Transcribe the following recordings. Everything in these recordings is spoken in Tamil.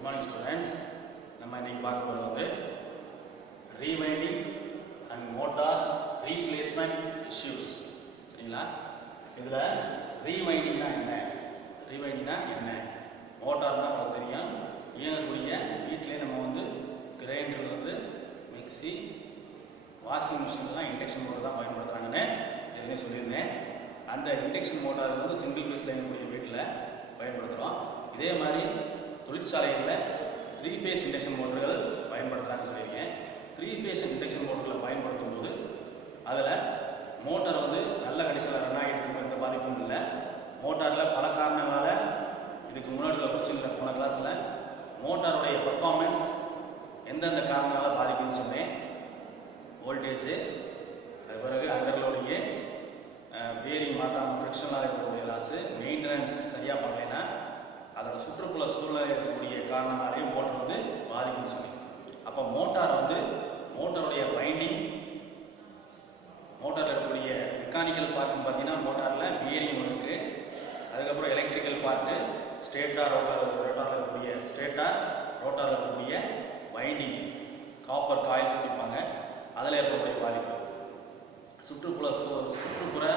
Good morning students. நம்ம இன்னைக்கு பார்க்க போறது வந்து rewinding and motor replacement issues. சரிங்களா? இதுல rewindingனா என்ன? rewindingனா என்ன? மோட்டார்னா உங்களுக்கு தெரியும். இயங்கக்கூடிய வீட்டிலே நம்ம வந்து கிரைண்டர்ல இருந்து மிக்ஸி, வாஷிங் மிஷின்லாம் இண்டக்ஷன் மோட்டார் தான் பயன்படுத்துறாங்கன்னு ஏற்கனவே சொல்லியிருந்தேன். அந்த இண்டக்ஷன் மோட்டார் வந்து சிங்கிள் ஃபேஸ்ல இயங்கக்கூடிய வீட்டில் பயன்படுத்துகிறோம். இதே மாதிரி தொழிற்சாலைகளில் 3 ஃபேஸ் இண்டக்ஷன் மோட்டர்கள் பயன்படுத்துகிறாங்கன்னு சொல்லியிருக்கேன். 3 ஃபேஸ் இண்டக்ஷன் மோட்டர்களை பயன்படுத்தும் போது அதில் மோட்டார் வந்து நல்ல கண்டிஷனில் ரன் ஆகிட்டு இருக்கும், எந்த பாதிப்பும் இல்லை. மோட்டாரில் பல காரணங்களால் இதுக்கு முன்னாடி உள்ள கொஸ்டினில் போன கிளாஸில் மோட்டாருடைய பர்ஃபார்மன்ஸ் எந்தெந்த காரணங்களால் பாதிக்குதுன்னு சொன்னேன். வோல்டேஜு, அது பிறகு அண்டர்லோடிங்கு, பேரிங் மாற்றாமல் ஃப்ரிக்ஷனால் இருக்கக்கூடிய லாஸு, மெயின்டெனன்ஸ் சரியாக பண்ணலைன்னா அதோட சுற்றுப்புற சூழ்நிலை இருக்கக்கூடிய காரணமாலே மோட்டர் வந்து பாதிக்குன்னு சொல்லி. அப்போ மோட்டார் வந்து மோட்டருடைய வைண்டிங், மோட்டாரில் இருக்கக்கூடிய மெக்கானிக்கல் பார்ட்டுன்னு பார்த்தீங்கன்னா மோட்டாரில் பேரிங் ஒன்று இருக்குது. அதுக்கப்புறம் எலக்ட்ரிக்கல் பார்ட்டு, ஸ்டேட்டார் ரோட்டாரில் இருக்கக்கூடிய ஸ்டேட்டார் ரோட்டாரில் இருக்கக்கூடிய வைண்டிங், காப்பர் காயில் சொல்லிப்பாங்க, அதில் ஏற்படக்கூடிய பாதிப்பு, சுற்றுப்புற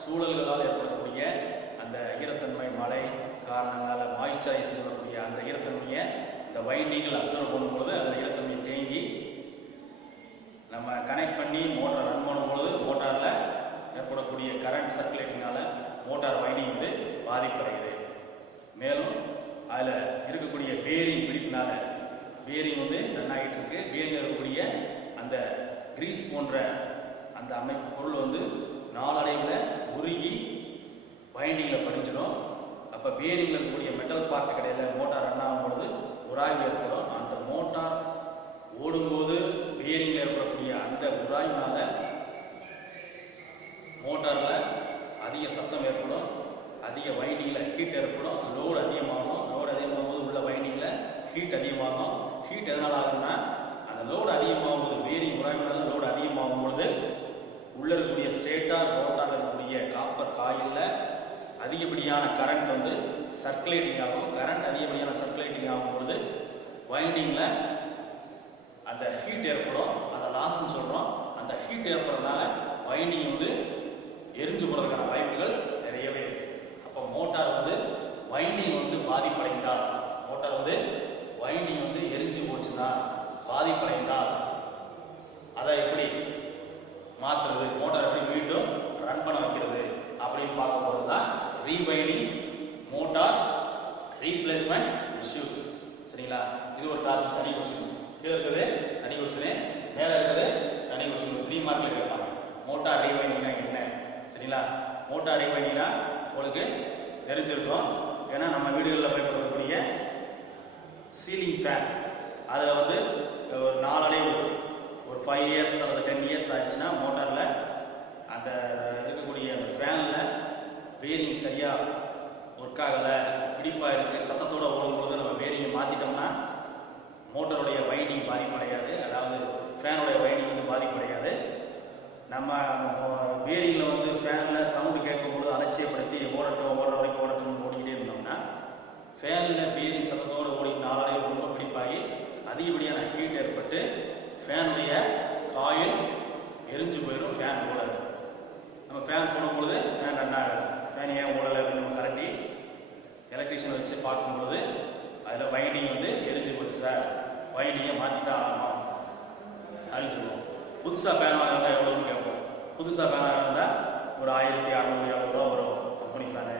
சூழல்களால் ஏற்படக்கூடிய அந்த ஈரத்தன்மை, மழை காரணங்களால் மாய்ஸ்சரைஸ் பண்ணக்கூடிய அந்த ஈரத்தன்மையை இந்த வைண்டிங்கில் அப்சர்வ் பண்ணும்பொழுது அந்த ஈரத்தன்மையை தேங்கி நம்ம கனெக்ட் பண்ணி மோட்டார் ரன் பண்ணும்பொழுது மோட்டாரில் ஏற்படக்கூடிய கரண்ட் சர்க்குலேட்டிங்கால மோட்டார் வைண்டிங் வந்து பாதிப்படையுது. மேலும் அதில் இருக்கக்கூடிய பேரிங் பிடிப்பினால பேரிங் வந்து ரன் ஆகிட்டு இருக்கு. பேரிங் இருக்கக்கூடிய அந்த கிரீஸ் போன்ற அந்த அமைப்பு பொருள் வந்து நாளடைவில் உருகி வைண்டிங்கில் படிஞ்சிடும். அப்போ பேரிங்கில் இருக்கக்கூடிய மெட்டல் பார்ட் கடையில் மோட்டார் ரன் ஆகும் பொழுது உராய்வு ஏற்படும். அந்த மோட்டார் ஓடும்போது பேரிங்கில் ஏற்படக்கூடிய அந்த உராய்வுனால மோட்டாரில் அதிக சத்தம் ஏற்படும், அதிக வைண்டிங்கில் ஹீட் ஏற்படும், லோடு அதிகமாகும். லோடு அதிகமாகும் போது உள்ள வைண்டிங்கில் ஹீட் அதிகமாகும். ஹீட் எதனால் ஆகும்னா அந்த லோடு அதிகமாகும் போது பேரிங் உராய்வுனால லோடு அதிகமாகும் பொழுது உள்ள இருக்கக்கூடிய ஸ்டேட்டார் ரோட்டார் இருக்கக்கூடிய காப்பர் காயிலில் அதிகப்படியான கரண்ட் வந்து சர்க்குலேட்டிங் ஆகும். கரண்ட் அதிகப்படியான சர்க்குலேட்டிங் ஆகும் பொழுது வைண்டிங்கில் அந்த ஹீட் ஏற்படும், அந்த லாஸ்ன்னு சொல்கிறோம். அந்த ஹீட் ஏற்படுறதுனால வைண்டிங் வந்து எரிஞ்சு போகிறதுக்கான வாய்ப்புகள் நிறையவே இருக்குது. அப்போ மோட்டார் வந்து வைண்டிங் வந்து பாதிப்படைந்தால், மோட்டார் வந்து வைண்டிங் வந்து எரிஞ்சு போச்சுன்னா பாதிப்படைந்தால் அதை எப்படி மாற்றுறது, மோட்டார் எப்படி மீண்டும் ரன் பண்ண வைக்கிறது அப்படின்னு பார்க்க போகிறது தான் ரீவைண்டிங் மோட்டார் ரீப்ளேஸ்மெண்ட் இஷ்யூஸ். சரிங்களா? இது ஒரு தனி கொஸ்டின். கீழே இருக்குது தனி கொஸ்டின், மேலே இருக்குது தனி கொஸ்டின். 3 மார்க்கில் கேட்பாங்க மோட்டார் ரீவைண்டிங்னா என்ன. சரிங்களா? மோட்டார் ரீவைண்டிங்னா உங்களுக்கு தெரிஞ்சிருக்கும். ஏன்னா நம்ம வீடுகளில் பயன்படுத்தக்கூடிய சீலிங் ஃபேன் அதில் வந்து ஒரு நாளடைவு ஒரு 5 இயர்ஸ் அல்லது 10 இயர்ஸ் ஆச்சுன்னா மோட்டாரில் அந்த இருக்கக்கூடிய அந்த ஃபேனில் பேரிங் சரியாக ஒர்க் ஆகலை, பிடிப்பாக இருக்குது, சத்தத்தோடு ஓடும்போது நம்ம பேரிங்கை மாற்றிட்டோம்னா மோட்டருடைய வைண்டிங் பாதிப்படையாது. அதாவது ஃபேனுடைய வைண்டிங் வந்து பாதிப்படையாது. நம்ம பேரிங்கில் வந்து ஃபேனில் சவுண்டு கேட்கும்போது அலட்சியப்படுத்தி ஓடுற வரைக்கும் ஓடட்டும்னு ஓடிக்கிட்டே இருந்தோம்னா ஃபேனில் பேரிங் சத்தத்தோடு ஓடி நாளடைவு ரொம்ப பிடிப்பாகி அதிகப்படியான ஹீட் ஏற்பட்டு ஃபேனுடைய காயில் எரிஞ்சு போயிடும், ஃபேன் ஓடாது. நம்ம ஃபேன் போடும்பொழுது ஃபேன் ரன் ஆகாது. ஃபேன் ஏன் ஓடலை அப்படின்னு நம்ம கரண்டி எலக்ட்ரிஷியனை வச்சு பார்க்கும்பொழுது அதில் வைண்டிங் வந்து எரிஞ்சு போச்சு சார், வைண்டிங்கை மாற்றி தான் ஆகணும் அப்படின்னு சொல்லுவோம். புதுசாக ஃபேனாக இருந்தால் எவ்வளோன்னு கேட்போம். புதுசாக ஃபேனாக இருந்தால் ஒரு 1600 ரூபா வரும் கம்பெனி ஃபேனு.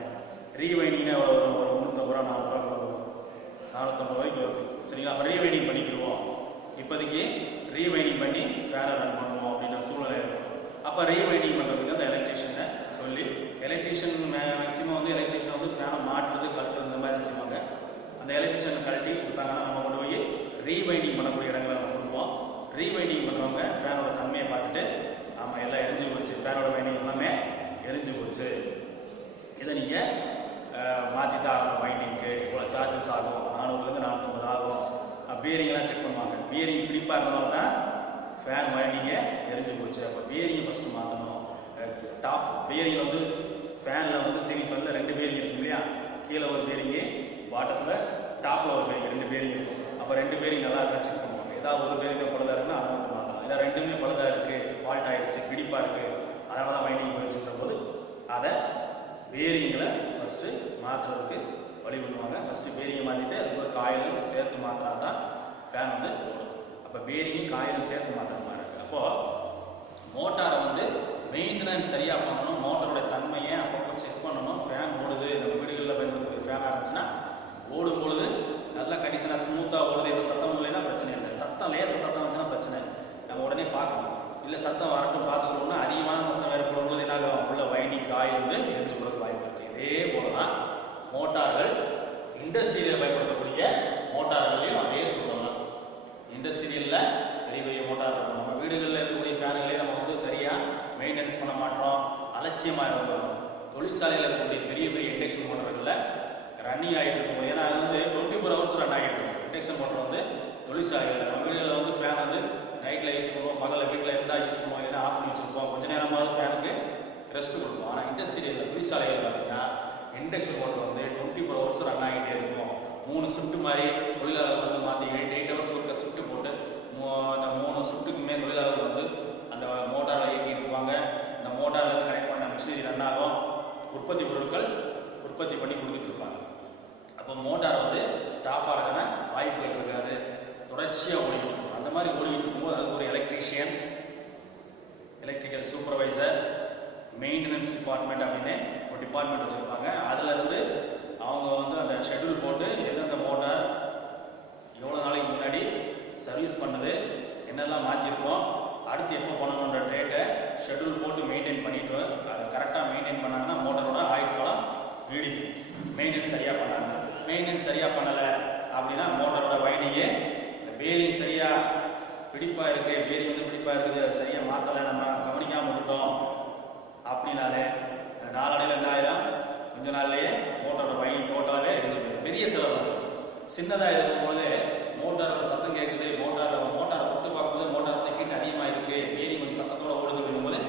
ரீவைண்டிங்னா எவ்வளோ வரும்? ஒரு 350 ரூபா 400 ரூபா வரும், 450 ரூபாய்க்கு வருது. சரிங்களா? அப்போ ரீவைண்டிங் பண்ணிக்கிடுவோம். இப்போதைக்கு ரீவைண்டிங் பண்ணி ஃபேனை ரன் பண்ணுவோம் அப்படின்ற சூழ்நிலை இருக்கும். அப்போ ரீவைண்டிங் பண்ணுறதுக்கு அந்த எலக்ட்ரிஷியனை சொல்லி, எலக்ட்ரிஷியன் மேக்ஸிமம் வந்து எலக்ட்ரிஷியன் வந்து ஃபேனை மாட்டுறது கட்டுறது இந்த மாதிரி செய்வாங்க. அந்த எலக்ட்ரிஷியன் கழட்டி கொடுத்தாங்கன்னா நம்ம கொண்டு போய் ரீவைண்டிங் பண்ணக்கூடிய இடங்களை நம்ம கொடுப்போம். ரீவைண்டிங் பண்ணுறவங்க ஃபேனோட தன்மையை பார்த்துட்டு ஆமாம் எல்லாம் எரிஞ்சு போச்சு, ஃபேனோட வைண்டிங் எல்லாமே எரிஞ்சு போச்சு, இதை நீங்கள் மாற்றிட்டு ஆகணும், வைண்டிங்க்கு இவ்வளோ சார்ஜஸ் ஆகும், 400லேருந்து 450 ஆகும். பேரிங்லாம் செக் பண்ணுவாங்க. பேரிங் பிடிப்பாக இருந்தனால தான் ஃபேன் வைண்டிங்கை எரிஞ்சு போச்சு. அப்போ பேரிங்கை ஃபஸ்ட்டு மாற்றணும். டாப் பேரிங் வந்து ஃபேனில் வந்து சீலிங் ஃபேனில் 2 பேரிங் இருக்கும் இல்லையா? கீழே ஒரு பேரிங்கு, பாட்டத்தில் டாப்பில் ஒரு பேரிங், 2 பேரிங் இருக்கும். 2 பேரிங் நல்லா இருக்குன்னு செக் பண்ணுவாங்க. ஏதாவது ஒரு பேரிங் பழுதாக இருக்குன்னா அதை மட்டும் மாற்றலாம். இல்லை ரெண்டுமே பழுதாக இருக்குது, ஃபால்ட் ஆகிடுச்சு, பிடிப்பாக இருக்குது, அதனால தான் வைண்டிங் போயிடுச்சுன்ற போது அதை பேரிங்கில் ஃபஸ்ட்டு மாற்றுறதுக்கு வழி பண்ணுவாங்க. ஃபஸ்ட்டு பேரிங்கை மாற்றிட்டு அதுக்கு ஒரு காயிலும் சேர்த்து மாற்றினா தான் ஃபேன் வந்து ஓடும். அப்போ பேரிங்கும் காயிலும் சேர்த்து மாற்றுற மாதிரி இருக்குது. அப்போது மோட்டாரை வந்து மெயின்டெனன்ஸ் சரியாக பண்ணணும், மோட்டரோட தன்மையை அப்பப்போ செக் பண்ணணும். ஃபேன் ஓடுது, நம்ம வீடுகளில் பயன்படுத்துகிற ஃபேனாக இருந்துச்சுன்னா ஓடும் பொழுது நல்ல கண்டிஷனாக ஸ்மூத்தாக ஓடுது, எந்த சத்தம் இல்லைன்னா பிரச்சனை இல்லை. சத்தம் லேசாக சத்தம் வந்துச்சுன்னா பிரச்சனை, நம்ம உடனே பார்க்கணும். இல்லை சத்தம் வரட்டும் பார்த்துக்கணும்னா அதிகமான சத்தம் ஏற்படும்போது என்ன ஆகும், உள்ள வைண்டிங் காயில் வந்து எரிஞ்சு கொடுக்க வாய்ப்பு இருக்குது. இதே போல தான் மோட்டார்கள் இண்டஸ்ட்ரியில் பயன்படுத்தக்கூடிய மோட்டார்களையும் அதே சொல்லலாம். இண்டஸ்ட்ரியலில் பெரிய பெரிய மோட்டார் இருக்கும், நம்ம வீடுகளில் இருக்கக்கூடிய ஃபேனுகளே நம்ம வந்து சரியாக மெயின்டெனன்ஸ் பண்ண மாட்டோம், அலட்சியமாக இருந்துடும். தொழிற்சாலையில் இருக்கக்கூடிய பெரிய பெரிய இண்டக்ஷன் மோட்டர்களில் ரன்னிங் ஆகிட்டு இருக்கும். ஏன்னா அது வந்து 24 hours ரன் ஆகிட்டு இருக்கும். இண்டக்ஷன் மோட்டர் வந்து தொழிற்சாலைகளில், நம்ம வீடுகளில் வந்து ஃபேன் வந்து நைட்டில் யூஸ் பண்ணுவோம், பகலில் வீட்டில் இருந்தால் யூஸ் பண்ணுவோம், இல்லைன்னா ஆஃப் பண்ணி வச்சுருப்போம், கொஞ்சம் நேரமாவது ஃபேனுக்கு ரெஸ்ட் கொடுப்போம். ஆனால் இண்டஸ்ட்ரியலில் தொழிற்சாலைகள் பார்த்தீங்கன்னா இண்டக்ஷன் மோட்டர் வந்து 24 hours ரன் ஆகிட்டே இருக்கும். 3 ஷிஃப்ட் மாதிரி தொழிலாளர்கள் வந்து மாற்றி 8 hours ஒருக்க ஷிஃப்ட் போட்டு அந்த 3 ஷிஃப்ட்டுக்குமே தொழிலாளர்கள் வந்து அந்த மோட்டாரை இயக்கிட்டு இருப்பாங்க. அந்த மோட்டாரில் கனெக்ட் பண்ண மிஷினரி ரன் ஆகும், உற்பத்தி பொருட்கள் உற்பத்தி பண்ணி கொடுத்துட்டு இருப்பாங்க. அப்போ மோட்டார் வந்து ஸ்டாப் ஆகிறதுனா வாய்ப்புகள் இருக்காது, தொடர்ச்சியாக ஓடிட்டு இருக்கும். அந்த மாதிரி ஓடிக்கிட்டு இருக்கும்போது அதுக்கு ஒரு electrician, electrical supervisor, maintenance department அப்படின்னு ஒரு டிபார்ட்மெண்ட் வச்சுருப்பாங்க. அதிலிருந்து அவங்க வந்து அந்த ஷெட்யூல் போட்டு எந்தெந்த மோட்டார் எவ்வளோ நாளைக்கு முன்னாடி சர்வீஸ் பண்ணது, என்னெல்லாம் மாற்றிருக்கோம், அடுத்து எப்போ பண்ணணுன்ற டேட்டை ஷெட்யூல் போட்டு மெயின்டைன் பண்ணிட்டு அதை கரெக்டாக மெயின்டைன் பண்ணாங்கன்னா மோட்டரோட ஆயுட்காலம் நீடிக்கும். மெயின்டெனன்ஸ் சரியாக பண்ணாங்க, மெயின்டெனன்ஸ் சரியாக பண்ணலை அப்படின்னா மோட்டரோட வைண்டிங்கே இந்த பேரிங் சரியாக பிடிப்பாக இருக்குது, பேரிங் வந்து பிடிப்பாக இருக்குது, அது சரியாக மாற்றலை, நம்ம கவனிக்காமல் விட்டோம் அப்படின்னாலே நாளடைவில் என்ன ஆயிரம், கொஞ்ச நாள்லேயே மோட்டரோட வைண்டிங் டோட்டலாகவே இருக்குது. பெரிய செலவு. சின்னதாக இருக்கும்போது மோட்டாரோட சத்தம் கேட்குது, மோட்டாரை தொட்டு பார்க்கும்போது மோட்டார் வந்து ஹீட் அதிகமாக இருக்குது, பேரிங் கொஞ்சம் சத்தத்தோடு ஓடுது அப்படிங்கும்போது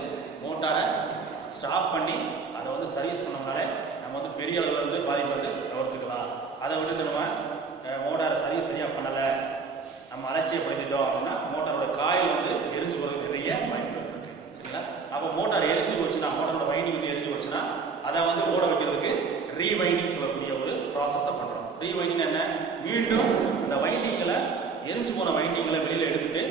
மோட்டாரை ஸ்டாப் பண்ணி அதை வந்து சர்வீஸ் பண்ணோம்னாலே நம்ம வந்து பெரிய அளவில் வந்து பாதிப்பு வந்து தவிர்த்துக்கலாம். அதை விட்டுட்டு நம்ம மோட்டாரை சரியாக பண்ணலை, நம்ம அலட்சியப்படுத்திட்டோம் அப்படின்னா மோட்டாரோட காயில் வந்து எரிஞ்சு போகிறதுக்கு பெரிய வாய்ப்பு இருக்குது. சரிங்களா? அப்போ மோட்டார் எரிஞ்சு போச்சுன்னா, மோட்டரோட வைண்டிங் வந்து எரிஞ்சு போச்சுன்னா அதை வந்து ஓட வைக்கிறதுக்கு ரீவைண்டிங் சொல்லக்கூடிய ஒரு ப்ராசஸை பண்ணுறோம். ரீவைண்டிங் என்ன, மீண்டும் இந்த வைண்டிங்கில் எரிஞ்சு போன வைண்டிங்களை வெளியில் எடுத்துட்டு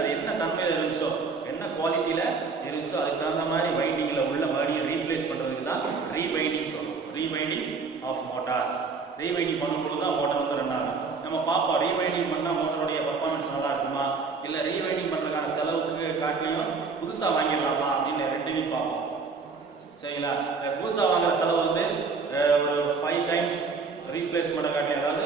அது என்ன தன்மையில் இருந்துச்சோ, என்ன குவாலிட்டியில் இருந்துச்சோ அதுக்கு தகுந்த மாதிரி வைண்டிங்கில் உள்ள மறுபடியும் ரீப்ளேஸ் பண்ணுறதுக்கு தான் ரீவைண்டிங் சொல்லணும். Rewinding of Motors. ரீவைண்டிங் பண்ணும்போது தான் மோட்டார் வந்து ரன் ஆகும். நம்ம பார்ப்போம், ரீவைண்டிங் பண்ணால் மோட்டருடைய பர்ஃபார்மன்ஸ் நல்லா இருக்குமா, இல்லை ரீவைண்டிங் பண்ணுறதுக்கான செலவுக்கு காட்டிலையும் புதுசாக வாங்கிடலாமா அப்படின்னு ரெண்டுமே பார்ப்போம். சரிங்களா? புதுசாக வாங்குற செலவு வந்து ஒரு 5 times ரீப்ளேஸ்மெண்ட்டை காட்டிலும், அதாவது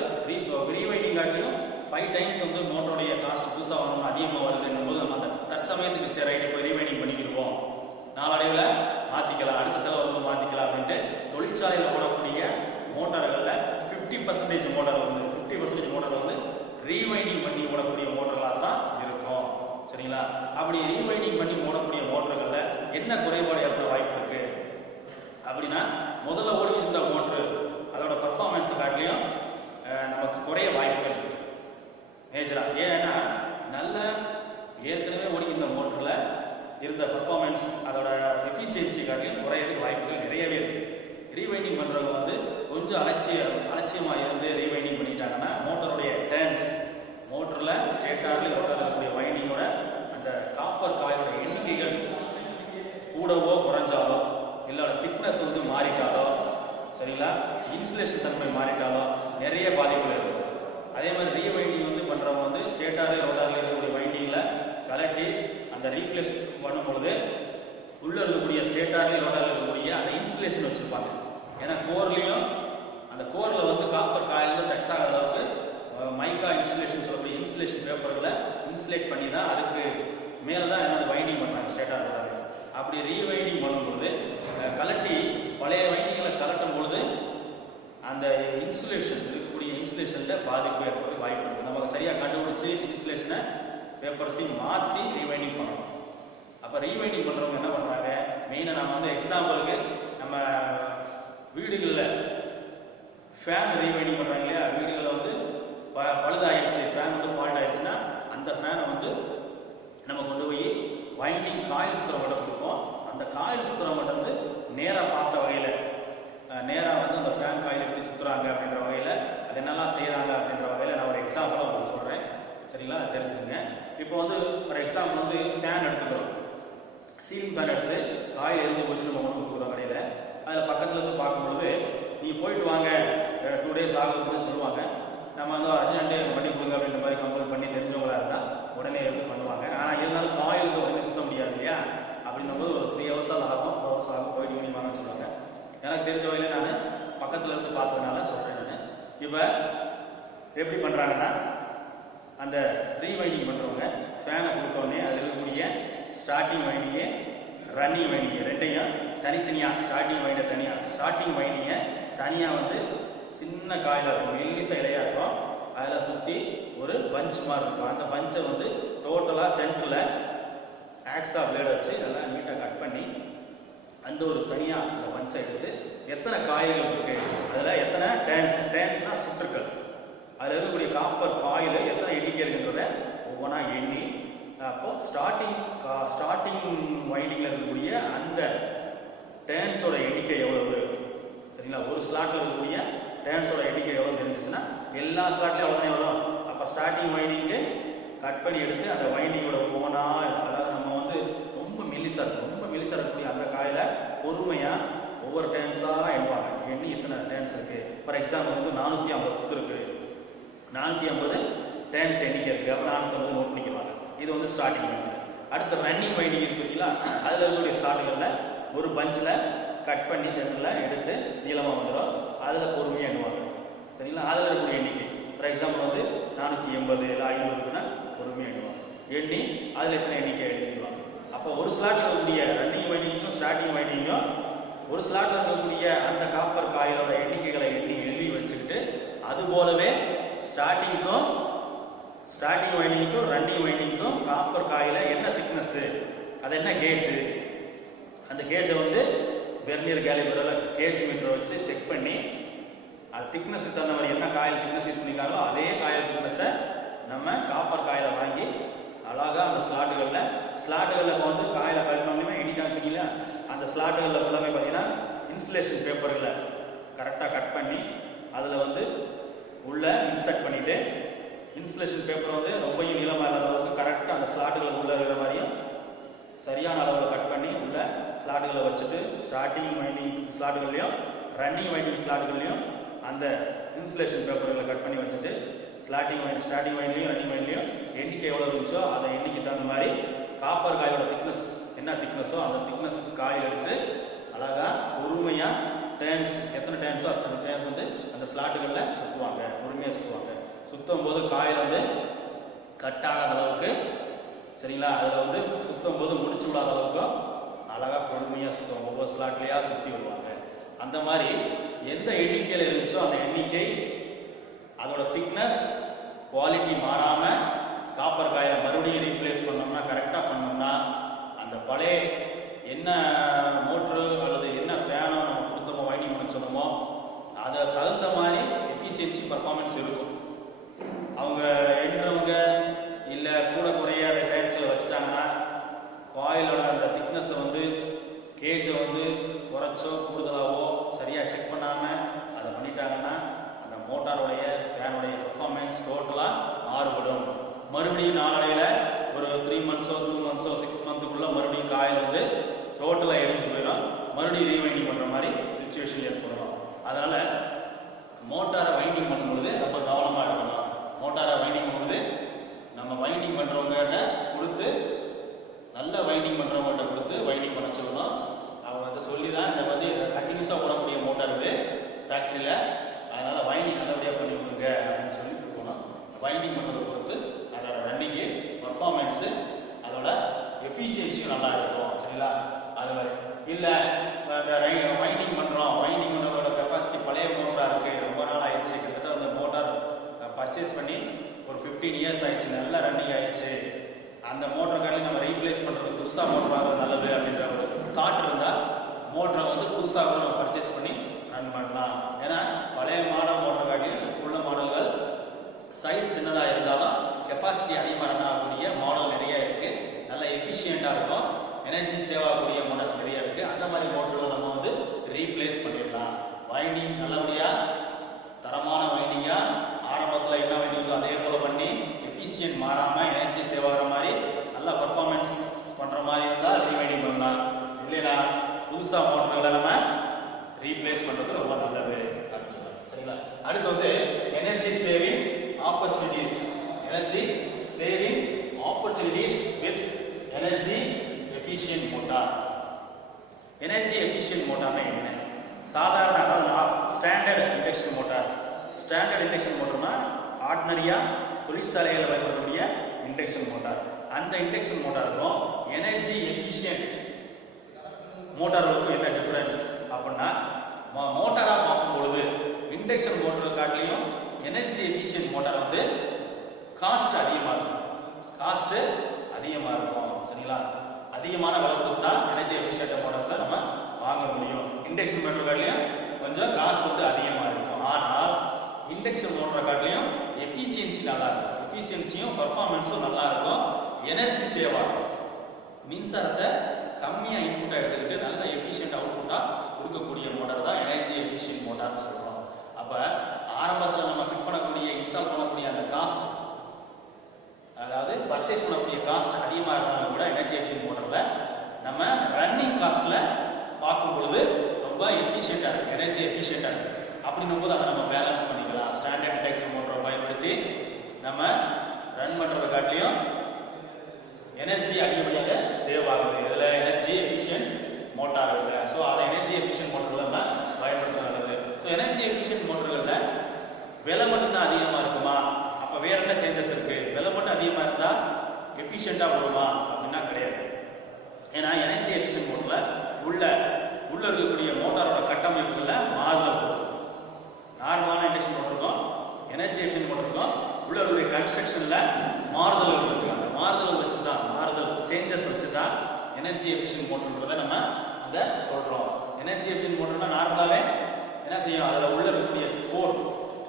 ரீவைண்டிங் காட்டிலும் 5 times வந்து மோட்டருடைய காஸ்ட் புதுசாக வாங்கணும் அதிகமாக வருதுன்னும் போது நம்ம அந்த தற்சமயத்துக்கு சரி ரைட்டு இப்போ ரீவைண்டிங் பண்ணிக்கிடுவோம், நாளடைவில் மாற்றிக்கலாம், அடுத்த செலவு வந்து மாற்றிக்கலாம் அப்படின்ட்டு தொழிற்சாலையில் ஓடக்கூடிய மோட்டார்களில் 50% மோட்டார் வந்து 50% மோட்டார் வந்து ரீவைண்டிங் பண்ணி ஓடக்கூடிய மோட்டர்களாக தான் இருக்கும். சரிங்களா? அப்படி ரீவைண்டிங் பண்ணி ஓடக்கூடிய மோட்டர்களில் என்ன குறைபாடு ஏற்பட வாய்ப்பு இருக்கு அப்படின்னா, முதல்ல ஓடி இருந்த மோட்ரு அதோட பர்ஃபார்மன்ஸை காட்டிலையும் நமக்கு குறைய வாய்ப்புகள் இருக்கு மேஜராக. ஏன்னா நல்ல ஏற்கனவே ஓடி இந்த மோட்டரில் இருந்த பர்ஃபார்மன்ஸ் அதோட எஃபிஷியன்சி காட்டிலும் குறையிறதுக்கு வாய்ப்புகள் நிறையவே இருக்கு. ரீவைண்டிங் பண்ணுறவங்க வந்து கொஞ்சம் அலட்சியமாக இருந்து ரீவைண்டிங் பண்ணிட்டாங்கன்னா மோட்டருடைய டர்ன்ஸ், மோட்டரில் ஸ்டேட்டாரில் ரோட்டாரில் இருக்கக்கூடிய வைண்டிங்கோட அந்த காப்பர் காயோட எண்ணிக்கைகள் கூடவோ குறைஞ்சாலோ, இல்லை திக்னஸ் வந்து மாறிட்டாலோ, சரிங்களா, இன்சுலேஷன் தன்மை மாறிட்டாலோ நிறைய பாதிப்புகள் இருக்கும். அதே மாதிரி ரீவைண்டிங் வந்து பண்ணுறவங்க வந்து ஸ்டேட்டாரில் ரோட்டாரில் இருக்கக்கூடிய வைண்டிங்கில் கலட்டி அந்த ரீப்ளேஸ் பண்ணும் பொழுது உள்ளே இருக்கக்கூடிய ஸ்டேட்டாரில் ரோட்டாரில் இருக்கக்கூடிய அந்த இன்சுலேஷன் வச்சுருப்பாங்க. ஏன்னா கோர்லேயும் அந்த கோரில் வந்து காப்பர் காயில் வந்து டச் ஆகிற அளவுக்கு மைக்கா இன்சுலேஷன் சொல்லக்கூடிய இன்சுலேஷன் பேப்பர்களை இன்சுலேட் பண்ணி தான் அதுக்கு மேலே தான் என்னது வைண்டிங் பண்ணுறாங்க ஸ்டேட்டார் ரோட்டாரில். அப்படி ரீவைண்டிங் பண்ணும்பொழுது கலட்டி பழைய வைண்டிங்களை கலட்டும் பொழுது அந்த இன்சுலேஷன் இருக்கக்கூடிய இன்சுலேஷனில் பாதிப்பு ஏற்பட வாய்ப்பு இருக்குது. நமக்கு சரியாக கண்டுபிடிச்சி இன்சுலேஷனை பேப்பர்ஸையும் மாற்றி ரீவைண்டிங் பண்ணணும். அப்போ ரீவைண்டிங் பண்ணுறவங்க என்ன பண்ணுறாங்க, மெயினாக நம்ம வந்து எக்ஸாம்பிளுக்கு நம்ம வீடுகளில் ஃபேன் ரீவைண்டிங் பண்ணுறாங்க இல்லையா, வீடுகளில் வந்து பழுதாயிடுச்சு, ஃபேன் வந்து ஃபால்ட் ஆயிடுச்சுன்னா அந்த ஃபேனை வந்து நம்ம கொண்டு போய் வைண்டிங் காயில் சுற்றுற மட்டும் கொடுப்போம். அந்த காயில் சுற்றுற மட்டும் வந்து நேராக பார்த்த வகையில், நேராக வந்து அந்த ஃபேன் காயில் எப்படி சுற்றுறாங்க அப்படின்ற வகையில், அது என்னெல்லாம் செய்கிறாங்க அப்படின்ற வகையில் நான் ஒரு எக்ஸாம்பிளாக உங்களுக்கு சொல்கிறேன். சரிங்களா, அது தெரிஞ்சுங்க. இப்போ வந்து ஒரு எக்ஸாம்பிள் வந்து ஃபேன் எடுத்துக்கிறோம். சீலிங் ஃபேன் எடுத்து காயில் எரிஞ்சு போச்சு நம்ம கொண்டு கொடுக்குறோம் கடையில். அதில் பக்கத்தில் இருந்து பார்க்கும்பொழுது நீங்கள் போயிட்டு வாங்க 2 days ஆகுதுன்னு சொல்லுவாங்க. நம்ம வந்து அர்ஜென்ட்டே பண்ணி கொடுங்க அப்படின்ற மாதிரி கம்பல் பண்ணி தெரிஞ்சவங்களா இருந்தால் உடனே எடுத்து பண்ணுவாங்க. ஆனால் இருந்தாலும் காயில் உடனே சுத்த முடியாது இல்லையா, அப்படின்னும் போது ஒரு 3 hours ஆகும், 4 hours ஆகும், போயிட்டு ஈவினிங் வாங்கன்னு சொல்லுவாங்க. எனக்கு தெரிஞ்ச வகையில் நான் பக்கத்தில் இருந்து பார்த்ததுனால சொல்கிறேன். நான் இப்போ எப்படி பண்ணுறாங்கன்னா, அந்த ரீவைண்டிங் பண்ணுறவங்க ஃபேனை கொடுத்தோடனே அதில் இருக்கக்கூடிய ஸ்டார்டிங் வைண்டிங்கு ரன்னிங் வைண்டிங்கு ரெண்டையும் தனித்தனியாக, ஸ்டார்டிங் வைண்டிங்கை தனியாக வந்து சின்ன காயில் இருக்கும், மெல்லிச இலையாக இருக்கும், அதில் சுற்றி ஒரு பஞ்ச் மாதிரி இருக்கும். அந்த பஞ்சை வந்து டோட்டலாக சென்டரில் ஆக்ஸா பிளேடை வச்சு நல்லா நீட்டாக கட் பண்ணி அந்த ஒரு தனியாக அந்த பஞ்சை எடுத்து எத்தனை காய்கள் இருக்குது, அதில் எத்தனை டேன்ஸ்னால் சுற்றுக்கள், அதில் இருக்கக்கூடிய காப்பர் காயில் எத்தனை எண்ணிக்கை இருக்குன்றத ஒவ்வொன்றா எண்ணி, அப்போது ஸ்டார்டிங் வைண்டிங்கில் இருக்கக்கூடிய அந்த டேன்ஸோட எண்ணிக்கை எவ்வளவு, சரிங்களா, ஒரு ஸ்லாட்டில் இருக்கக்கூடிய டேன்ஸோட எண்ணிக்கை எவ்வளோ தெரிஞ்சிச்சுன்னா எல்லா ஸ்லாட்லேயும் அவ்வளோதான் வரும். அப்போ ஸ்டார்டிங் வைண்டிங்கு கட் பண்ணி எடுத்து அந்த வைண்டிங்கோட ஒவ்வொன்றா, அதாவது நம்ம வந்து ரொம்ப மெல்லிசாக இருக்கக்கூடிய அந்த காயில் பொறுமையாக ஒவ்வொரு டேன்ஸாக எண்ணுவாங்க. எண்ணி இத்தனை டேன்ஸ் இருக்குது. ஃபார் எக்ஸாம்பிள் வந்து 450 சுற்று இருக்குது, 450 டேன்ஸ் எண்ணிக்கை இருக்குது, அப்போ 450 நோட் பண்ணிக்குவாங்க. இது வந்து ஸ்டார்டிங் வைண்டிங். அடுத்த ரன்னிங் வைண்டிங் இருக்குது பார்த்தீங்களா, அதில் இருக்கக்கூடிய ஸ்டார்டிங்கில் ஒரு பஞ்சில் கட் பண்ணி சென்டரில் எடுத்து நீளமாக வந்துடும், அதில் பொறுமையாக எண்ணுவாங்க. சரிங்களா, அதில் இருக்கக்கூடிய எண்ணிக்கை ஃபார் எக்ஸாம்பிள் வந்து 480 இல்லை 500 இருக்குன்னா பொறுமையாக எண்ணுவாங்க. எண்ணி அதில் எத்தனை எண்ணிக்கை எழுதிடுவாங்க. அப்போ ஒரு ஸ்லாட்டில் இருக்கக்கூடிய ரன்னிங் வைண்டிங்கும் ஸ்டார்டிங் வைண்டிங்கும் ஒரு ஸ்லாட்டில் இருக்கக்கூடிய அந்த காப்பர் காயிலோட எண்ணிக்கைகளை எழுதி வச்சுக்கிட்டு, அது போலவே ஸ்டார்டிங் வைண்டிங்க்கும் ரன்னிங் வைண்டிங்க்கும் காப்பர் காயில் என்ன திக்னஸ்ஸு, அது என்ன கேஜு, அந்த கேஜை வந்து வெர்னியர் கேலிபரில் கேஜ் மீட்டரை வச்சு செக் பண்ணி அது திக்னஸுக்கு தகுந்த மாதிரி என்ன காயில் திக்னஸ் யூஸ் பண்ணிக்காங்களோ அதே காயில் திக்னஸை நம்ம காப்பர் காயில் வாங்கி அழகாக அந்த ஸ்லாட்டுகளில் இப்போ வந்து காயில் கட் பண்ணணுமே எண்ணிட்டா வச்சுக்கிங்களா, அந்த ஸ்லாட்டுகளில் ஃபுல்லாமே பார்த்தீங்கன்னா இன்சுலேஷன் பேப்பர்களை கரெக்டாக கட் பண்ணி அதில் வந்து உள்ளே இன்சர்ட் பண்ணிவிட்டு, இன்சுலேஷன் பேப்பர் வந்து ரொம்பவும் நீளமாக இல்லாத அளவுக்கு கரெக்டாக அந்த ஸ்லாட்டுகளுக்கு உள்ளே இருக்கிற மாதிரியும் சரியான அளவில் கட் பண்ணி உள்ள ஸ்லாட்டுகளை வச்சுட்டு ஸ்டார்டிங் வைண்டிங் ஸ்லாட்டுகள்லையும் ரன்னிங் வைண்டிங் ஸ்லாட்டுகள்லையும் அந்த இன்சுலேஷன் பேப்பர்களை கட் பண்ணி வச்சுட்டு ஸ்டார்டிங் வைண்ட்லையும் ரன்னிங் வைண்ட்லையும் எண்ணிக்கை எவ்வளோ இருந்துச்சோ அதை எண்ணிக்கை தகுந்த மாதிரி காப்பர் காயோட திக்னஸ் என்ன திக்னஸோ அந்த திக்னஸ் காயில் எடுத்து அழகாக பொறுமையாக டேன்ஸ் எத்தனை டேன்ஸோ அத்தனை டேன்ஸ் வந்து அந்த ஸ்லாட்டுகளில் சுற்றுவாங்க, பொறுமையாக சுற்றுவாங்க. சுற்றும் போது காயில் வந்து கட் ஆகாத அளவுக்கு, சரிங்களா, அதில் வந்து சுற்றும் போது முடிச்சு விடாத அளவுக்கும் அழகாக பொறுமையாக சுற்றுவாங்க. ஒவ்வொரு ஸ்லாட்லேயாக சுற்றி விடுவாங்க. அந்த மாதிரி எந்த எண்ணிக்கையில் இருந்துச்சோ அந்த எண்ணிக்கை அதோட திக்னஸ் குவாலிட்டி மாறாமல் காப்பர் காயை மறுபடியும் ரீப்ளேஸ் பண்ணோம்னா, கரெக்டாக பண்ணோம்னா அந்த பழைய என்ன மோட்ரு அல்லது என்ன ஃபேனோ நம்ம கொடுத்தோமோ வைண்டிங் பண்ண சொன்னோமோ அதை தகுந்த மாதிரி எஃபிஷியன்சி பர்ஃபார்மன்ஸ் இருக்கும். அவங்க எண்ணுறவங்க இல்லை கூட குறையாத டேன்ஸில் வச்சுட்டாங்கன்னா காயிலோட அந்த திக்னஸை வந்து கேஜை வந்து குறைச்சோ கூடுதலாவோ சரியாக செக் பண்ணாமல் அதை பண்ணிட்டாங்கன்னா அந்த மோட்டாரோடைய ஃபேனுடைய பர்ஃபார்மன்ஸ் டோட்டலாக மாறுபடும். மறுபடியும் நாளடைவில் ஒரு 3 months 2 months 6 months மறுபடியும் காயில் வந்து டோட்டலாக எரிஞ்சு போயிடும், மறுபடியும் ரீவைண்டிங் பண்ணுற மாதிரி சுச்சுவேஷன் ஏற்படும். அதனால் மோட்டாரை வைண்டிங் பண்ணும்பொழுது ரொம்ப கவனமாக இருக்கணும். மோட்டாரை வைண்டிங் பண்ணும்போது நம்ம வைண்டிங் பண்ணுறவங்ககிட்ட கொடுத்து நல்ல வைண்டிங் பண்ணுறவங்கள்ட்ட கொடுத்து வைண்டிங் பண்ண சொல்லணும். அவங்க வந்து சொல்லி தான் இந்த வந்து கண்டினியூஸாக போடக்கூடிய மோட்டார் இது ஃபேக்ட்ரியில், அதனால் வைண்டிங் நல்லபடியாக பண்ணி கொடுங்க அப்படின்னு சொல்லி கொடுக்கணும். வைண்டிங் பண்ணுறதை பொறுத்து அதோட ரன்னிங்கு பர்ஃபார்மன்ஸு அதோட எஃபிஷியன்சியும் நல்லா இருக்கும். சரிங்களா, அது மாதிரி இல்லை அந்த வைண்டிங் பண்ணுறதோட கெப்பாசிட்டி பழைய மோட்டராக இருக்குது, ரொம்ப நாள் ஆயிடுச்சு, கிட்டத்தட்ட அந்த மோட்டார் பர்ச்சேஸ் பண்ணி ஒரு 15 years ஆயிடுச்சு, நல்லா ரன்னிங் ஆயிடுச்சு, அந்த மோட்டரை காட்டி நம்ம ரீப்ளேஸ் பண்ணுறது புதுசாக மோட்டர் வாங்குறது நல்லது அப்படின்ற ஒரு தாட் இருந்தால் மோட்டரை வந்து புதுசாக கூட நம்ம பர்ச்சேஸ் பண்ணி ரன் பண்ணலாம். ஏன்னா பழைய மாடல் எஃபிஷியண்டா இருக்கும், எனர்ஜி சேவ் ஆகக்கூடிய மோட்டார்ஸ் நிறைய இருக்கு. அந்த மாதிரி மோட்டர்களை நம்ம வந்து ரீப்ளேஸ் பண்ணிடலாம். வைண்டிங் நல்லபடியா தரமான வைண்டிங்கா ஆரம்பத்தில் என்ன வைண்டிங்கோ அதே போல பண்ணி எஃபிஷியன்ட் மாறாம எனர்ஜி சேவ் ஆகிற மாதிரி நல்ல பர்ஃபார்மன்ஸ் பண்ற மாதிரி இருந்தால் ரீவைண்டிங் பண்ணலாம். இல்லைனா புதுசா மோட்டர்களை நம்ம ரீப்ளேஸ் பண்றது ரொம்ப நல்லது அப்படின்னு சொல்றாங்க. சரிங்களா? அடுத்து வந்து energy saving opportunities. Energy saving opportunities with energy efficient motor. Energy efficient மோட்டார்னா என்ன? சாதாரண அதாவது standard induction motors. Standard induction மோட்டர்னா ஆர்டினரியா தொழிற்சாலைகளில் பயன்படுத்தக்கூடிய இண்டக்ஷன் மோட்டார். அந்த இண்டக்ஷன் மோட்டாருக்கும் எனர்ஜி எஃபிஷியன்ட் மோட்டார்களுக்கும் என்ன டிஃபரன்ஸ் அப்படின்னா, மோட்டாரா பார்க்கும் பொழுது இண்டக்ஷன் மோட்டரை காட்டிலையும் எனர்ஜி எஃபிஷியன்ட் மோட்டார் வந்து காஸ்ட் அதிகமாக இருக்கும். காஸ்ட் அதிகமாக இருக்கும். சரிங்களா? அதிகமான விலை கொடுத்தா எனர்ஜி எஃபிஷியன்ட் மோட்டார்ஸை நம்ம வாங்க முடியும். இண்டக்ஷன் மோட்டர் காட்டிலையும் கொஞ்சம் காஸ்ட் வந்து அதிகமாக இருக்கும். ஆனால் இண்டக்ஷன் மோட்டரை காட்டிலையும் எஃபிஷியன்சி நல்லா இருக்கும். எஃபிஷியன்சியும் பர்ஃபார்மன்ஸும் நல்லா இருக்கும். எனர்ஜி சேவ் ஆகும். மின்சாரத்தை கம்மியாக இன்புட்டாக எடுத்துக்கிட்டு நல்ல எஃபிஷியன்ட் அவுட்புட்டாக கொடுக்கக்கூடிய மோட்டார் தான் எனர்ஜி எஃபிஷியன்ட் மோட்டார்னு சொல்கிறோம். அப்போ ஆரம்பத்தில் நம்ம ஃபிட் பண்ணக்கூடிய இன்ஸ்டால் பண்ணக்கூடிய அந்த காஸ்ட், அதாவது பர்ச்சேஸ் பண்ணக்கூடிய காஸ்ட் அதிகமாக இருந்தாலும் கூட எனர்ஜி எஃபிஷியன்ட் மோட்டரில் நம்ம ரன்னிங் காஸ்ட்டில் பார்க்கும் பொழுது ரொம்ப எஃபிஷியண்டாக இருக்குது, எனர்ஜி எஃபிஷியண்டாக இருக்குது. அப்படின்னும் போது அதை நம்ம பேலன்ஸ் பண்ணிக்கலாம். ஸ்டாண்டர்ட் இண்டக்ஷன் மோட்டரை பயன்படுத்தி நம்ம ரன் பண்ணுறதை காட்டிலையும் எனர்ஜி அதிகப்படியாக சேவ் ஆகுது. இதில் எனர்ஜி எஃபிஷியன்ட் மோட்டார் இருக்குது. ஸோ அதை எனர்ஜி எஃபிஷியன்ட் மோட்டரில் நம்ம பயன்படுத்த நல்லது. ஸோ எனர்ஜி எஃபிஷியன்ட் மோட்டர்களில் விலை மட்டும்தான் அதிகமாக இருக்குமா? அப்போ வேற என்ன சேஞ்சஸ் இருக்குது? விலை மட்டும் அதிகமாக இருந்தால் எஃபிஷியண்டாக வருமா அப்படின்னா கிடையாது. ஏன்னா எனர்ஜி எஃபிஷியன்ட் மோட்டரில் உள்ள இருக்கக்கூடிய மோட்டாரோட கட்டமைப்புகளில் மாறுதல் வரும். நார்மலான இண்டக்ஷன் மோட்டருக்கும் எனர்ஜி எஃபிஷியன்ட் மோட்டருக்கும் உள்ள இருக்கக்கூடிய கன்ஸ்ட்ரக்ஷனில் மாறுதல்கள் இருக்குது. அந்த மாறுதல் வச்சு தான், மாறுதல் சேஞ்சஸ் வச்சு தான் எனர்ஜி எஃபிஷியன்ட் மோட்டர்ன்றதை நம்ம அதை சொல்கிறோம். எனர்ஜி எஃபிஷியன்ட் மோட்டர்னா நார்மலாகவே என்ன செய்யும்? அதில் உள்ள இருக்கக்கூடிய கோர்,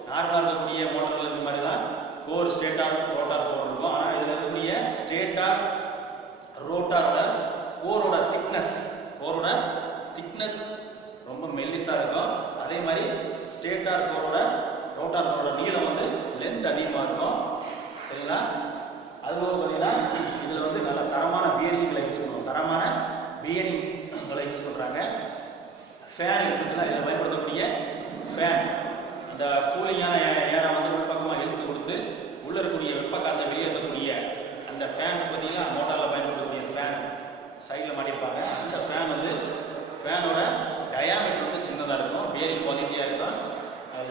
நார்மலாக இருக்கக்கூடிய மோட்டர்கள் இருக்க மாதிரி தான் கோர் ஸ்டேட்டார் ரோட்டார் கோர் இருக்கும். ஆனால் இதில் இருக்கக்கூடிய ஸ்டேட்டார் ரோட்டாரோட கோரோட திக்னஸ் ரொம்ப மெல்லிஸாக இருக்கும். அதே மாதிரி ஸ்டேட்டார் கோரோட ரோட்டார் கோரோட நீளம் வந்து லென்த் அதிகமாக இருக்கும். சரிங்களா? அதுபோக பார்த்தீங்கன்னா இதில் வந்து நல்ல தரமான பியரிங்களை யூஸ் பண்ணுவோம். தரமான பியரிங்களை யூஸ் பண்ணுறாங்க. ஃபேன் இருக்குதுன்னா இதில் பயன்படுத்தக்கூடிய ஃபேன் அந்த கூலிங்கான ஏரை வந்து உள்பக்கமாக இழுத்து கொடுத்து உள்ளே இருக்கக்கூடிய வெப்பக்காற்றை வெளியேற்றக்கூடிய அந்த ஃபேன் பார்த்தீங்கன்னா மோட்டாரில் பயன்படுத்தக்கூடிய ஃபேன் சைடில் மாட்டியிருப்பாங்க. அந்த ஃபேன் வந்து ஃபேனோட டயாமீட்டர் வந்து சின்னதாக இருக்கும், பியரிங் குவாலிட்டியாக இருக்கும்,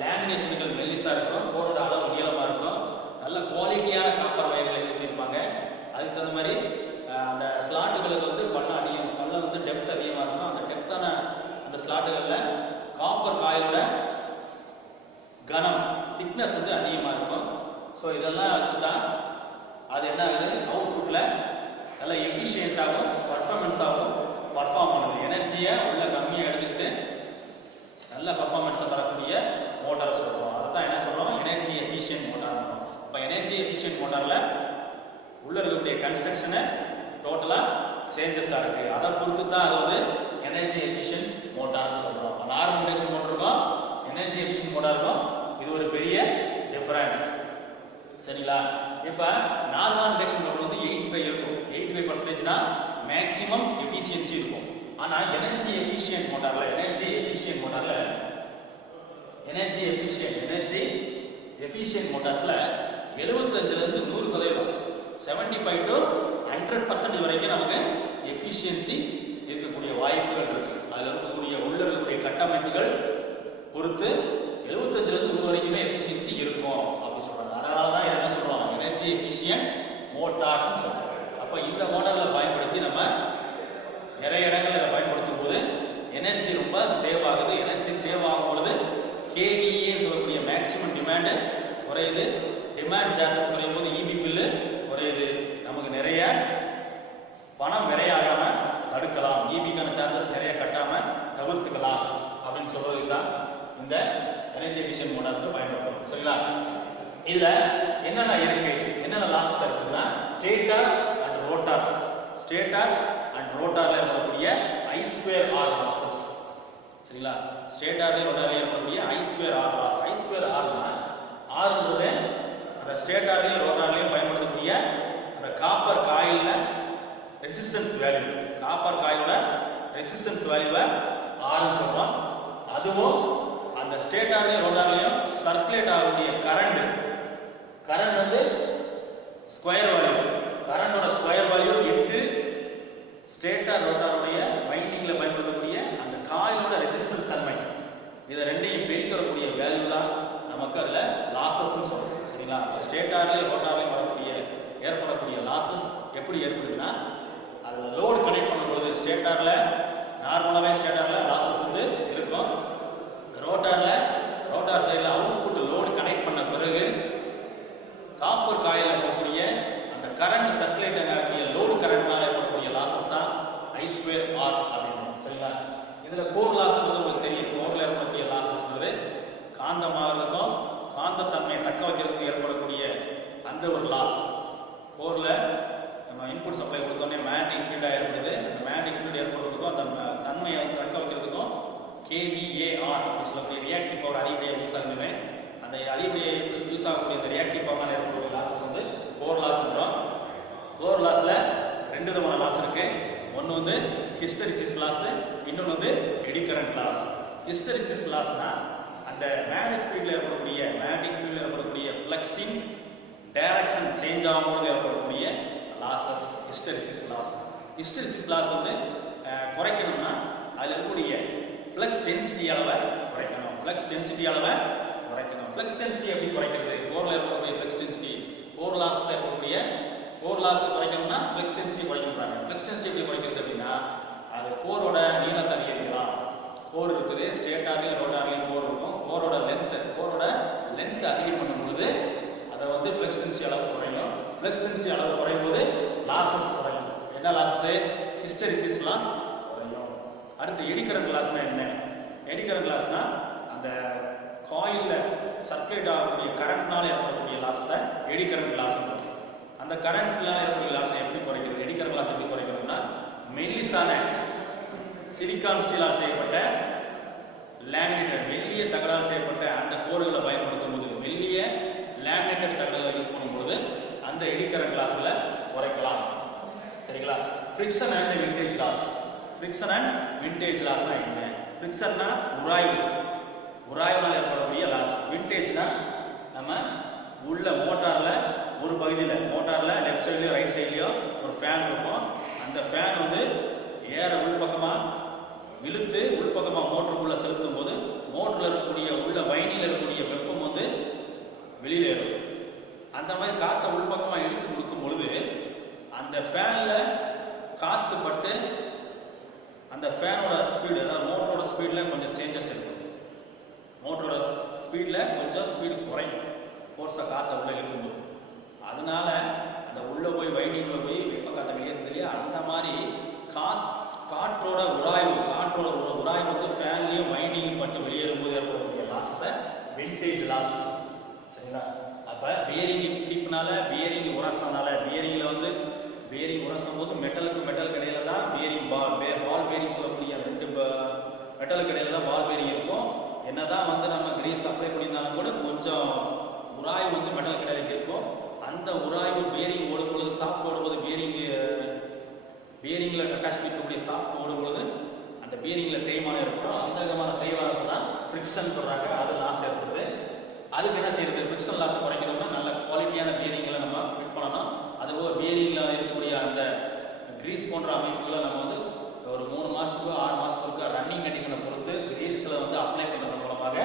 லேமினேஷன்கள் மெல்லிஸாக இருக்கும், கோரோட அளவு நீளமாக இருக்கும், நல்ல குவாலிட்டியான காப்பர் வயர்களை யூஸ் பண்ணியிருப்பாங்க. அதுக்கு தகுந்த மாதிரி அந்த ஸ்லாட்டுகளுக்கு வந்து பல்ல வந்து டெப்த் அதிகமாக இருக்கும். அந்த டெப்த்தான அந்த ஸ்லாட்டுகளில் காப்பர் காயிலோட கனம் திக்னஸ் வந்து அதிகமாக இருக்கும். ஸோ இதெல்லாம் வச்சு தான் அது என்ன ஆகுது? அவுட்புட்டில் நல்ல எஃபிஷியண்ட்டாகவும் பர்ஃபார்மன்ஸாகவும் பர்ஃபார்ம் பண்ணுது. எனர்ஜியை உள்ள கம்மியாக எடுத்துக்கிட்டு நல்ல பர்ஃபார்மன்ஸை தரக்கூடிய மோட்டாரை சொல்கிறோம். அதை தான் என்ன சொல்கிறோம்? Energy efficient motor. இப்போ எனர்ஜி எஃபிஷியன்ட் மோட்டாரில் உள்ள இருக்கக்கூடிய கன்ஸ்ட்ரக்ஷனை டோட்டலாக சேஞ்சஸாக இருக்குது. அதை பொறுத்து தான் அது வந்து எனர்ஜி எஃபிஷியன்ட் மோட்டார்னு சொல்கிறோம். நார்மல் இண்டக்ஷன் மோட்டருக்கும் எனர்ஜி எஃபிஷியன்ட் மோட்டாருக்கும் இது ஒரு பெரிய டிஃபரன்ஸ். சரிங்களா? இப்போ நார்மல் இண்டக்ஷன் மோட்டர் வந்து 85 இருக்கும். 85% தான் மேக்ஸிமம் எஃபிஷியன்சி இருக்கும். ஆனால் எனர்ஜி எஃபிஷியன்ட் மோட்டாரில் எனர்ஜி எஃபிஷியன்ட் மோட்டார்ஸில் 75லேருந்து 100%, 75 to 100% வரைக்கும் நமக்கு எஃபிஷியன்சி இருக்கக்கூடிய வாய்ப்புகள் இருக்கு. அதில் உள்ள இருக்கக்கூடிய கட்டமைப்புகள் பொறுத்து 75லேருந்து 100 வரைக்குமே எஃபிஷியன்சி இருக்கும் அப்படின்னு சொல்றாங்க. அதனால தான் என்ன சொல்றோம்? எனர்ஜி எஃபிஷியன்ட் மோட்டார்ஸ் சொல்றோம். அப்போ இந்த மோட்டார்களை பயன்படுத்தி நம்ம நிறைய இடங்கள் இதை பயன்படுத்தும் போது எனர்ஜி ரொம்ப சேவ் ஆகுது. எனர்ஜி சேவ் ஆகும் பொழுது KVA சொல்லக்கூடிய மேக்ஸிமம் டிமாண்டு குறையுது. டிமாண்ட் சார்ஜஸ் குறையும் போது EB பில்லு குறையுது. நமக்கு நிறைய பணம் விரையாகாம தடுக்கலாம். EBக்கான சார்ஜஸ் நிறைய கட்டாம தவிர்த்துக்கலாம் அப்படின்னு சொல்றதுக்கு தான் இந்த எனர்ஜி எஃபிஷியன்ட் மோட்டார் பயன்படுத்துறோம். சரிங்களா? இதுல என்னென்ன இருக்கு, என்னென்ன லாஸஸ் இருக்குன்னா stator and rotor. Stator and ரோட்டார்ல இருக்கக்கூடிய I ஸ்கொயர் R லாசஸ். சரிங்களா? ஸ்டேட்டர்ல ரோட்டார்ல இருக்கக்கூடிய I square R loss. I square R னா Rன்றது அந்த ஸ்டேட்டர்லயும் ரோட்டார்லயும் பயன்படுத்தக்கூடிய அந்த காப்பர் காயில்ல ரெசிஸ்டன்ஸ் வேல்யூ. காப்பர் காயிலோட ரெசிஸ்டன்ஸ் வேல்யூவை Rன்னு சொல்றோம். அதுவும் அந்த ஸ்டேட்டர்லயும் ரோட்டார்லயும் சர்க்குலேட் ஆகக்கூடிய கரண்ட் வந்து ஸ்கொயர் வேல்யூ. கரண்டோட ஸ்கொயர் வேல்யூ 8 ஸ்டேட்டர் ரோட்டாருடைய வைண்டிங்ல பயன்படுத்தக்கூடிய அந்த காயிலோட ரெசிஸ்டன்ஸ் தன்மை. இதை ரெண்டையும் பெருக்கக்கூடிய வேல்யூ தான் நமக்கு அதுல லாசஸ் சொல்றோம். சரிங்களா? ஸ்டேட்டர்லயும் ரோட்டார்லயும் ஏற்படக்கூடிய லாசஸ் எப்படி ஏற்படுதுன்னா, அதுல லோடு கனெக்ட் பண்ணும்போது ஸ்டேட்டர்ல நார்மலாவே ஸ்டேட்டர்ல லாசஸ் வந்து இருக்கும். ரோட்டார் சைடுல அவுட்புட் லோடு கனெக்ட் பண்ண பிறகு காப்பர் காயில போகக்கூடிய அந்த கரண்ட் சர்க்குலேட் ஆகக்கூடிய லோடு கரண்ட்னால ஏற்படக்கூடிய லாசஸ் தான் I ஸ்கொயர் R அப்படின்றோம். சரிங்களா? இதுல கோர் லாஸ் உங்களுக்கு தெரியும். கோர்ல ஏற்படக்கூடிய லாசஸ்ன்றது காந்தமாகிறதுக்கும் காந்தத்தன்மையை தக்க வைக்கிறதுக்கும் ஏற்படக்கூடிய அந்த ஒரு லாஸ். கோர்ல நம்ம இன்புட் சப்ளை கொடுத்தோடனே மேக்னெட்டிக் ஃபீல்டா ஏற்படுது. அந்த மேக்னெட்டிக் ஃபீல்ட் ஏற்படுறதுக்கும் அந்த தன்மையை தக்க வைக்கிறதுக்கும் kVAR அப்படின்னு சொல்லக்கூடிய ரியாக்டிவ் பவர் அதிகப்படியாக யூஸ் ஆகுதுமே. அந்த அதிகப்படியாக யூஸ் ஆகக்கூடிய இந்த ரியாக்டிவ் பவர் ஏற்படக்கூடிய லாசஸ் வந்து கோர் லாஸ்ன்றோம். கோர் லாஸ்ல 2 விதமான லாஸ் இருக்கு. ஒன்று வந்து ஹிஸ்டரிசிஸ் லாஸ், இன்னொன்று வந்து எடி கரண்ட் லாஸ். ஹிஸ்டரிசிஸ் லாஸ்னா அந்த மேக்னெட்டிக் ஃபீல்ட்ல ஏற்படக்கூடிய ஃப்ளக்ஸின் டைரக்ஷன் சேஞ்ச் ஆகும்போது ஏற்படக்கூடிய losses hysteresis loss. Hysteresis loss வந்து குறைக்கணும்னா அதில் இருக்கக்கூடிய ஃப்ளக்ஸ் டென்சிட்டி அளவை குறைக்கணும். ஃப்ளக்ஸ் டென்சிட்டி எப்படி குறைக்கிறது? கோர்ல இருக்கக்கூடிய ஃப்ளக்ஸ் டென்சிட்டி கோர் லாஸ் குறைக்கணும்னா ஃப்ளக்ஸ் டென்சிட்டி குறைக்கணும்ன்றாங்க. ஃப்ளக்ஸ் டென்சிட்டி எப்படி குறைக்கிறது அப்படின்னா, அது கோரோட நீளத்தை அதிகரிக்கலாம். கோர் இருக்குது, ஸ்டேட்டர்லயும் ரோட்டார்லயும் கோர் இருக்கும். கோரோட லென்த் அதிகம் பண்ணும்போது அதை வந்து ஃப்ளக்ஸ் டென்சிட்டி அளவு குறையும். ஃப்ளக்ஸ் டென்சிட்டி அளவு குறையும் போது லாசஸ் குறையும். என்ன லாசஸ்? ஹிஸ்டரிசிஸ் லாஸ் குறையும். அடுத்து எடி கரண்ட் லாஸ்னா என்ன? எடி கரண்ட் லாஸ்னா அந்த காயில்ல சர்க்குலேட் ஆகக்கூடிய கரண்ட்னால ஏற்படக்கூடிய லாஸை எடி கரண்ட் லாஸ். அந்த கரண்ட்னால ஏற்படக்கூடிய லாஸை எப்படி குறைக்கிறது? எடி கரண்ட் லாஸ் எப்படி குறைக்கிறதுனா, மெல்லிசான சிலிக்கான் ஸ்டீலால் செய்யப்பட்ட லேமினேட்டட் மெல்லிய தகடால் செய்யப்பட்ட அந்த கோடுகளை பயன்படுத்தும் போது, மெல்லிய லேமினேட்டட் தகடுகளை யூஸ் பண்ணும்போது அந்த எடி கரண்ட் லாஸ்ல குறைக்கலாம். சரிங்களா? Friction and windage loss. Friction and windage லாஸ்னா என்ன? ஃபிரிக்ஷன்னா உராய்வுனால ஏற்படக்கூடிய லாஸ். விண்டேஜ்னா நம்ம உள்ள மோட்டார்ல ஒரு பகுதியில் மோட்டார்ல லெஃப்ட் சைட்லயோ ரைட் சைட்லயோ ஒரு ஃபேன் இருக்கும். அந்த ஃபேன் வந்து ஏற உள்பக்கமா இழுத்து உள்பக்கமா மோட்டருக்குள்ள செலுத்தும் போது மோட்டர்ல இருக்கக்கூடிய உள்ள வைண்டில் இருக்கக்கூடிய வெப்பம் வந்து வெளியில ஏறும். அந்த மாதிரி காற்றை உள்பக்கமா இழுத்து கொடுக்கும் பொழுது அந்த ஃபேன்ல காத்து பட்டு அந்த ஃபேனோட ஸ்பீடு, அதாவது மோட்டரோட ஸ்பீட்ல கொஞ்சம் சேஞ்சஸ் இருக்கும். மோட்டரோட ஸ்பீட்ல கொஞ்சம் ஸ்பீடு குறையும் ஃபோர்ஸா காற்றை உள்ள இழுக்கும்போது. அதனால அந்த உள்ள போய் வைண்டிங்ல போய் வெப்ப காற்றை வெளியேறது இல்லையா, அந்த மாதிரி காற்றோட உராய்வு வந்து ஃபேன்லயும் வைண்டிங்கும் பட்டு வெளியேறும் போது ஏற்படக்கூடிய லாஸை விண்டேஜ் லாஸ். சரிங்களா? அப்ப பியரிங் பிடிப்புனால பியரிங் உரசனால பியரிங் உரசும் போது மெட்டலுக்கு மெட்டல் இடையில தான் பியரிங் பால் பியரிங் சொல்லக்கூடிய ரெண்டு மெட்டலுக்கு இடையில தான் பால் பியரிங் இருக்கும். என்னதான் வந்து நம்ம கிரீஸ் அப்ளை பண்ணியிருந்தாலும் கூட கொஞ்சம் உராய்வு வந்து மெட்டலுக்கு இடையில இருக்கும். அந்த உராய்வு பியரிங் ஓடும்பொழுது சாஃப்ட் ஓடும்போது பியரிங்ல அட்டாச் பண்ணக்கூடிய சாஃப்ட் ஓடும்பொழுது அந்த பியரிங்ல தேய்மானம் ஏற்படும். அந்த விதமான தேய்மானத்தை தான் ஃப்ரிக்ஷன் சொல்றாங்க. அது லாஸ் ஏற்படுது. அதுக்கு என்ன செய்யறது? ஃப்ரிக்ஷன் லாஸ் குறைக்கணும்னா நல்ல குவாலிட்டியான பியரிங்ல நம்ம ஃபிட் பண்ணணும். அதுபோக பியரிங்ல இருக்கக்கூடிய அந்த கிரீஸ் போன்ற அமைப்புகளை நம்ம வந்து ஒரு 3 மாசத்துக்கு 6 மாசத்துக்கு ரன்னிங் கண்டிஷனை பொறுத்து கிரீஸ்களை வந்து அப்ளை பண்ணுறது மூலமாக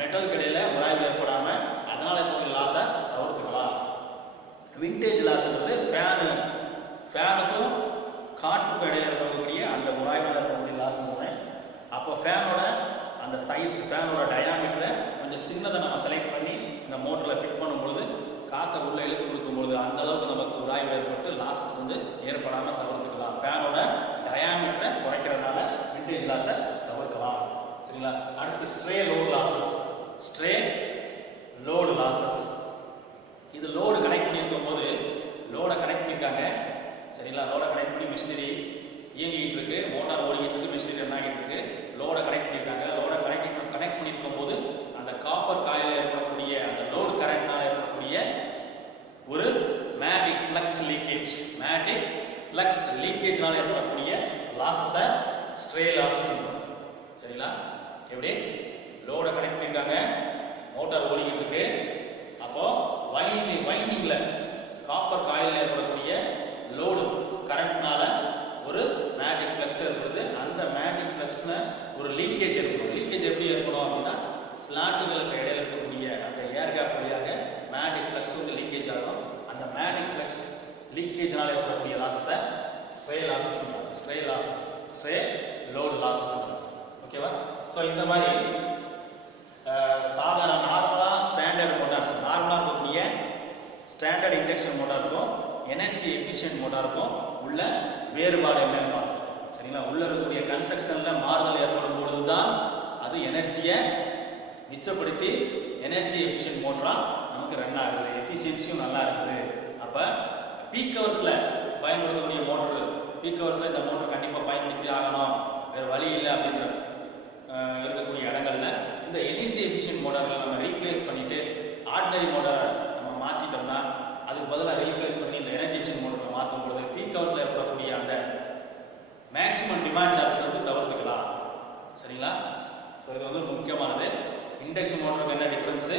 மெட்டல் இடையில உராய்வு ஏற்படாம அதனால இருக்கக்கூடிய லாஸை தவிர்த்துக்கலாம். விண்டேஜ் லாஸ்ன்றது ஃபேனுக்கும் காற்றுக்கும் இடையில இருக்கக்கூடிய அந்த உராய்வால் இருக்கக்கூடிய லாஸ். அப்போ ஃபேனோட அந்த சைஸ், ஃபேனோட டயாமீட்டரை கொஞ்சம் சின்னதை நம்ம செலக்ட் பண்ணி இந்த மோட்டரில் ஃபிட் பண்ணும்பொழுது காற்றை உள்ள இழுத்து கொடுக்கும்பொழுது அந்த அளவுக்கு நமக்கு உராய்வு ஏற்பட்டு லாஸஸ் வந்து ஏற்படாமல் தவிர்த்துக்கலாம். ஃபேனோட டயாமீட்டரை குறைக்கிறதுனால விண்டேஜ் லாஸை தவிர்க்கலாம். சரிங்களா? அடுத்து ஸ்ட்ரே லோடு லாஸஸ். இது லோடு கனெக்ட் பண்ணியிருக்கும் போது லோடை கனெக்ட் பண்ணியிருக்காங்க. சரிங்களா? லோடை கனெக்ட் பண்ணி லீக்கேஜ்னால ஏற்படக்கூடிய லாஸஸை ஸ்ட்ரே லாஸஸ். சரிங்களா? எப்படி லோடை கனெக்ட் பண்ணியிருக்காங்க, மோட்டார் ஓடிக்கிட்டு இருக்கு. அப்போ வைண்டிங்ல காப்பர் காயிலில் ஏற்படக்கூடிய லோடு கரண்ட்னால ஒரு மேக்னெட்டிக் ஃப்ளக்ஸ் ஏற்படுது. அந்த மேக்னெட்டிக் ஃப்ளக்ஸ்ல ஒரு லீக்கேஜ் ஏற்படும். லீக்கேஜ் எப்படி ஏற்படும் அப்படின்னா, ஸ்லாட்டுகளுக்கு இடையில இருக்கக்கூடிய அந்த ஏர் கேப் வழியாக மேக்னெட்டிக் ஃப்ளக்ஸ் வந்து லீக்கேஜ் ஆகும். அந்த மேக்னெட்டிக் ஃப்ளக்ஸ் லீக்கேஜ்னால ஏற்படக்கூடிய லாஸஸை stray losses, stray load losses. ஓகேவா? ஸோ இந்த மாதிரி சாதாரண நார்மலாக ஸ்டாண்டர்ட் மோட்டார்ஸ், நார்மலாக இருக்கக்கூடிய ஸ்டாண்டர்ட் இண்டக்ஷன் மோட்டாருக்கும் எனர்ஜி எஃபிஷியன்ட் மோட்டாருக்கும் உள்ள வேறுபாடு என்னன்னு பார்த்தோம். சரிங்களா? உள்ள இருக்கக்கூடிய கன்ஸ்ட்ரக்ஷன்ல மாறுதல் ஏற்படும் பொழுதுதான் அது எனர்ஜியை மிச்சப்படுத்தி எனர்ஜி எஃபிஷியன்ட் மோட்டரா நமக்கு ரன் ஆகுது, எஃபிஷியன்சியும் நல்லா இருக்குது. அப்ப பீக் ஹவர்ஸ்ல பயன்படுத்தக்கூடிய மோட்டர், பீக் ஹவர்ஸ்ல இந்த மோட்டர் கண்டிப்பா பயன்படுத்தி ஆகணும், வேற வழி இல்லை அப்படின்ற இருக்கக்கூடிய இடங்கள்ல இந்த எனர்ஜி எஃபிஷியன்ட் மோட்டார்களை நம்ம ரீப்ளேஸ் பண்ணிட்டு ஆர்டினரி மோட்டாரை நம்ம மாத்திட்டோம்னா, அதுக்கு பதிலாக ரீப்ளேஸ் பண்ணி இந்த எனர்ஜி எஃபிஷியன்ட் மோட்டரை மாற்றும் பொழுது பீக் ஹவர்ஸ்ல ஏற்படக்கூடிய அந்த மேக்ஸிமம் டிமாண்ட் சார்ஜ் வந்து தவிர்த்துக்கலாம். சரிங்களா? ஸோ இது வந்து முக்கியமானது. இண்டக்ஷன் மோட்டருக்கு என்ன டிஃபரன்ஸ்,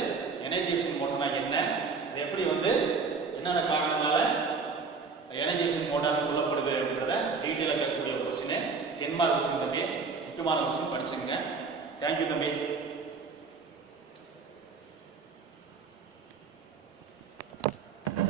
எனர்ஜி எஃபிஷியன்ட் மோட்டர்னா என்ன, அது எப்படி வந்து என்னென்ன காரணங்களால எனர்ஜி எஃபிஷியன்ட் மோட்டார்னு சொல்லப்படுது அப்படின்றத டீட்டெயிலாக கேட்கக்கூடிய ஒரு கொஸ்டின், 10 மார்க் கொஸ்டின் தம்பி. முக்கியமான கொஸ்டின் படிச்சுங்க. தேங்க்யூ தம்பி.